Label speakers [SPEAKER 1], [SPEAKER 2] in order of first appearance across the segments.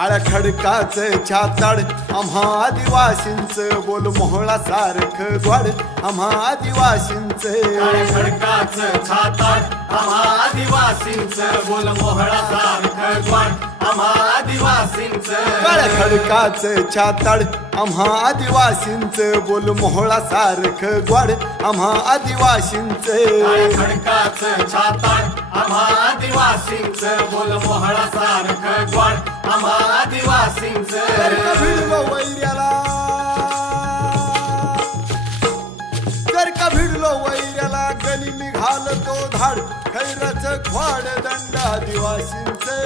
[SPEAKER 1] काळ्या खडकाच छाताड आम्हा आदिवासींच बोल मोहळा सारख ग्वाड आम्हा आदिवासींच
[SPEAKER 2] खडकाचं छाताड आम्हा आदिवासींचं बोल मोहळा सारखं ग्वाड आम्हा आदिवासींचं
[SPEAKER 1] काळ्या खडकाच छाताड आम्हा आदिवासींच बोल मोहळा सारख ग्वाड आम्हा आदिवासींच
[SPEAKER 2] खडकाचं छाताड आम्हा आदिवासींचं बोल मोहळा सारखं ग्वाड आम्हा
[SPEAKER 1] जर का
[SPEAKER 2] आदिवासींचं
[SPEAKER 1] भिडलो वैऱ्याला जर का भिडलो वैऱ्याला गणी मी घालतो धाड खैराच खोड दंड आदिवासींचे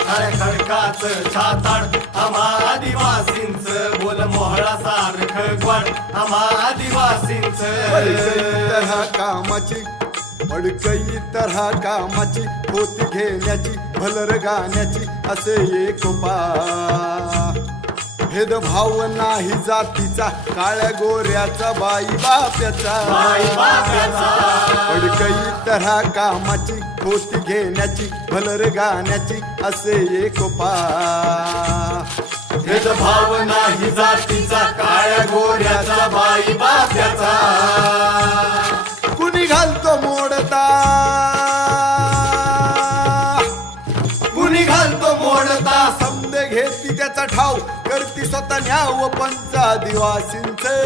[SPEAKER 2] काळ्या खडकाचं छाताड आम्हा आदिवासींचं बोल मोहळा सारखं ग्वाड आम्हा
[SPEAKER 1] पडकई
[SPEAKER 2] आदिवासींचं
[SPEAKER 1] कामाची पडकई तऱ्हा कामाची होती घेण्याची भलर गाण्याची असे एक पा भेदभाव नाही जातीचा काळ्या गोऱ्याचा बाई बाप्याचा
[SPEAKER 2] बाई बाप्याचा.
[SPEAKER 1] पडकई तऱ्हा कामाची होती घेण्याची भलर गाण्याची असे एक पा
[SPEAKER 2] भेदभाव नाही जातीचा काळ्या गोऱ्याचा बाई बाप्याचा
[SPEAKER 1] मोडता. समजे घेती त्याचा ठाव. करती स्वतः न्याव पंच आदिवासींचे.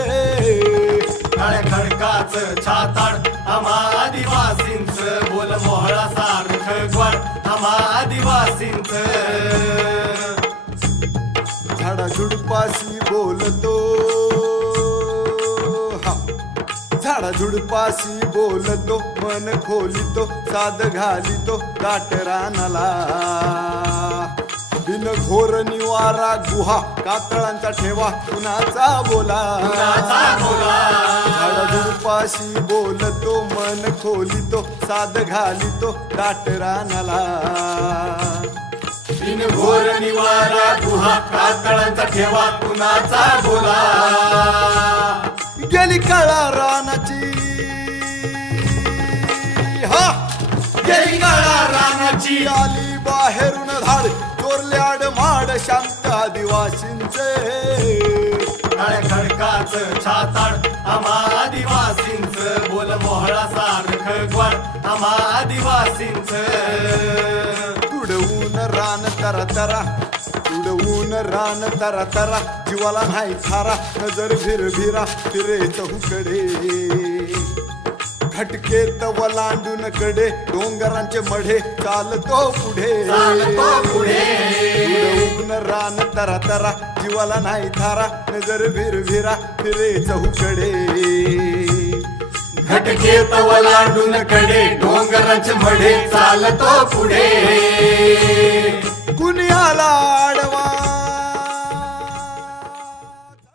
[SPEAKER 2] खडकाच छाताड आम्हा आदिवासींच. बोल मोहळा सारख ग्वाड आम्हा आदिवासींच.
[SPEAKER 1] झाडा झुडपाशी बोलतो. झाडा झुडपाशी बोलतो मन खोलितो साध घालितो दाट रानाला बिन घोर निवारा गुहा कातळांचा ठेवा कुणाचा बोला? झाडा झुडपाशी बोलतो मन खोलितो साध घालितो दाट रानाला
[SPEAKER 2] बिन घोर निवारा गुहा कातळांचा ठेवा कुणाचा बोला.
[SPEAKER 1] गेली काळा रानाची. हा.
[SPEAKER 2] गेली काळा रानाची.
[SPEAKER 1] आली बाहेरून धाड चोरल्याड माड शांत आदिवासींचे.
[SPEAKER 2] खडकाचं छाताड आम्हा आदिवासींचं. बोल मोहळा सारखं ग्वाड आम्हा आदिवासींचं.
[SPEAKER 1] तुडवून रान तरा तरा रान तरा तरा जीवाला नाही थारा नजर भिरभिरा फिरे चहूकडे खटकेत वलांडून कडे डोंगरांचे मढे चालतो पुढे.
[SPEAKER 2] चालतो पुढे.
[SPEAKER 1] रान तरा तरा जीवाला नाही थारा नजर भिरभिरा फिरे चहूकडे
[SPEAKER 2] घटकेत वलांडून कडे डोंगराचे मढे चालतो पुढे.